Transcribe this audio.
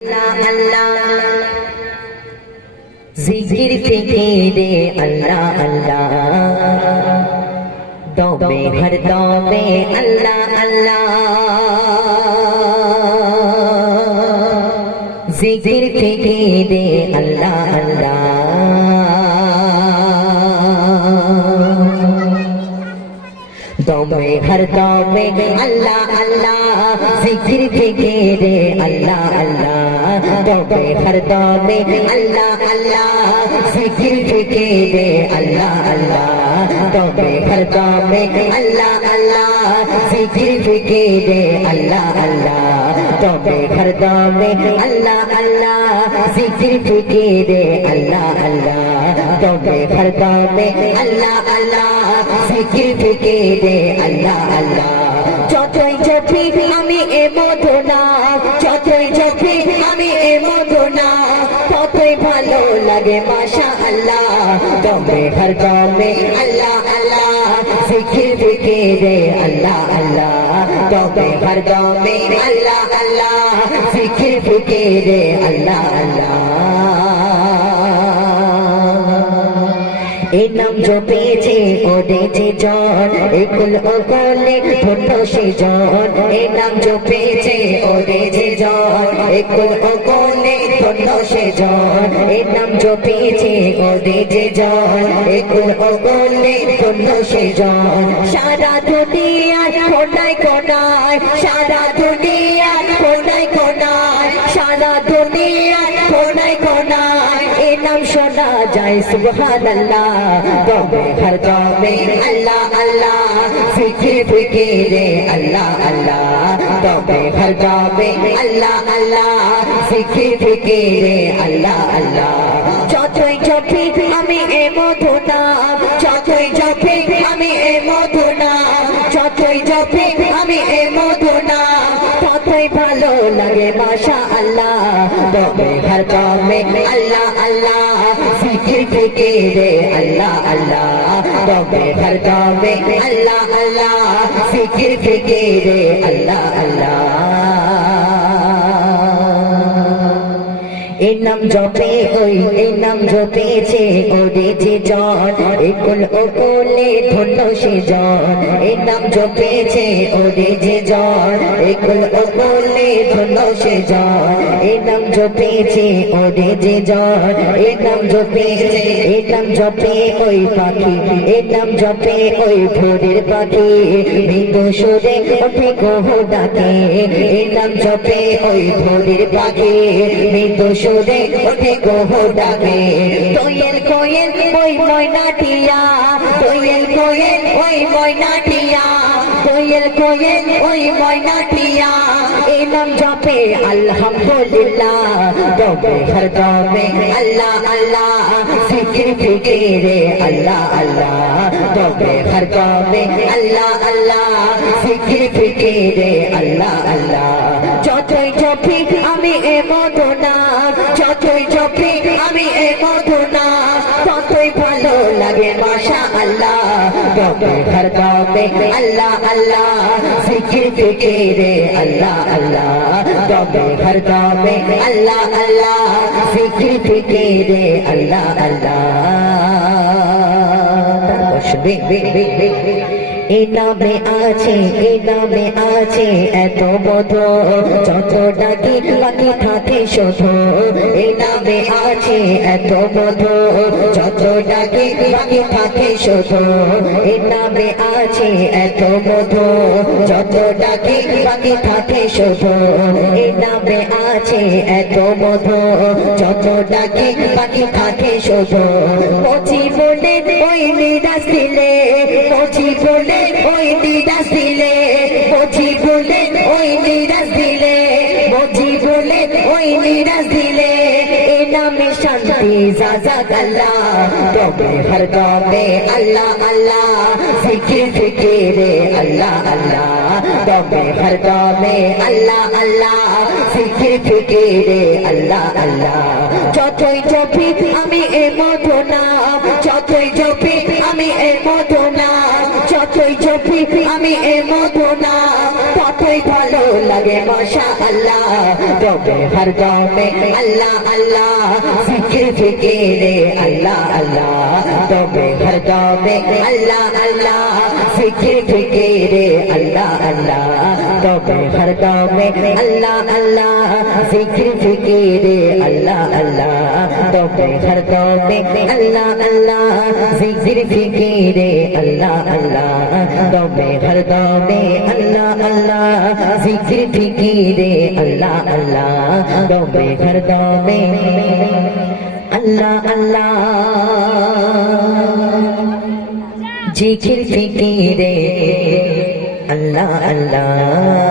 अल्लाह जिक्र फिकीरे अल्लाह अल्लाह दौमे हर दौमे अल्लाह अल्लाह जिक्र फिकीरे अल्लाह अल्लाह दौमे हर दौमे अल्लाह अल्लाह जिक्र फिकीरे अल्लाह अल्लाह दौमे हर दौमे अल्लाह अल्लाह जिक्र फिकीरे अल्लाह अल्लाह दौमे हर दौमे अल्लाह अल्लाह जिक्र फिकीरे अल्लाह अल्लाह दौमे हर दौमे अल्लाह अल्लाह जिक्र फिकीरे अल्लाह अल्लाह दौमे हर दौमे अल्लाह अल्लाह जिक्र फिकीरे अल्लाह अल्लाह যতই জপি আমি এ মধুনা যতই জপি আমি এ মধুনা ততই ভালো লাগে মাশাআল্লাহ দমে হর দমে আল্লাহ আল্লাহ জিকির ফিকিরে আল্লাহ আল্লাহ দমে হর দমে আল্লাহ আল্লাহ জিকির ফিকিরে আল্লাহ আল্লাহ এই নাম জপেছে ওরেছে জন একুল ওকলে ধন্য সে জন এই নাম জপেছে ওরেছে জন একুল ওকলে ধন্য সে জন এই নাম জপেছে ওরেছে জন একুল ওকলে ধন্য সে জন সারা দুনিয়ার কোনায় কোনায় সারা দুনিয়ার কোনায় কোনায় সারা দুনিয়ার কোনায় কোনায় এই নাম শোনা যায় সুবহানাল্লাহ দমে হর দমে আল্লাহ আল্লাহ জিকির ফিকিরে আল্লাহ আল্লাহ দমে হর দমে আল্লাহ আল্লাহ জিকির ফিকিরে আল্লাহ আল্লাহ যতই জপি আমি এ মধুনা যতই জপি আমি এ মধুনা যতই জপি আমি এ মধুনা ততই ভালো লাগে মাশাআল্লাহ দমে হর দমে আল্লাহ আল্লাহ জিকির ফিকিরে আল্লাহ আল্লাহ দমে হর দমে আল্লাহ আল্লাহ জিকির ফিকিরে আল্লাহ আল্লাহ এই নাম জপে ওই এই নাম জপেছে ওরেছে জন একুল ওকলে ধন্য সে জন এই নাম জপেছে ওরেছে জন একুল ওকলে ধন্য সে জন এই নাম জপেছে ওরেছে জন এই নাম জপেছে এই নাম জপে ওই পাখি এই নাম জপে ওই ভোরের পাখি মৃদু সুরে ওঠে কোহ ডাকে এই নাম জপে ওই ভোরের পাখি মৃদু সুরে ওঠে কোহ ডাকে দোয়েল কোয়েল ওই ময়নাটিয়া দোয়েল কোয়েল ওই ময়নাটিয়া দোয়েল কোয়েল ওই ময়নাটিয়া এই নাম জপে আলহামদুলিল্লাহ দমে হর দমে আল্লাহ আল্লাহ জিকির ফিকিরে আল্লাহ আল্লাহ দমে হর দমে আল্লাহ আল্লাহ জিকির ফিকিরে আল্লাহ আল্লাহ যতই জপি আমি এ মধুনা যতই জপি আমি এ মধুনা ততই ভালো লাগে মাশাআল্লাহ দমে হর দমে আল্লাহ আল্লাহ জিকির ফিকিরে আল্লাহ আল্লাহ দমে হর দমে আল্লাহ আল্লাহ জিকির ফিকিরে আল্লাহ আল্লাহ এই নামে আছে এই নামে আছে এত মধু যত ডাকি বাকি থাকে শুধু এই নামে আছে এত মধু যত ডাকি বাকি থাকে শুধু এই নামে আছে এত মধু যত ডাকি বাকি থাকে শুধু এই নামে আছে এত মধু যত ডাকি বাকি থাকে শুধু পচি বলে ওই নিরাশ দিলে পচি বলে ওই নিরাশ দিলে পচি বলে ওই নিরাশ দিলে পচি বলে ওই নিরাশ দিলে এই নামে শান্তি জাজাক আল্লাহ দমে হর দমে আল্লাহ আল্লাহ জিকির ফিকিরে আল্লাহ আল্লাহ দমে হর দমে আল্লাহ আল্লাহ জিকির ফিকিরে আল্লাহ আল্লাহ যতই জপি আমি এ মধুনা যতই জপি আমি এ মধুনা যতই জপি আমি এ মধুনা তত যতই ভালো লাগে মাশাআল্লাহ তবে হর দমে আল্লাহ আল্লাহ জিকির ফিকিরে আল্লাহ আল্লাহ তবে হর দমে আল্লাহ আল্লাহ জিকির ফিকিরে আল্লাহ আল্লাহ তবে হর দমে আল্লাহ আল্লাহ জিকির ফিকিরে আল্লাহ আল্লাহ তবে হর দমে আল্লাহ আল্লাহ জিকির ফিকিরে আল্লাহ আল্লাহ তবে হর দমে আল্লাহ আল্লাহ জিকির ফিকিরে আল্লাহ আল্লাহ তবে হর দমে আল্লাহ আল্লাহ জিকির ফিকিরে আল্লাহ আল্লাহ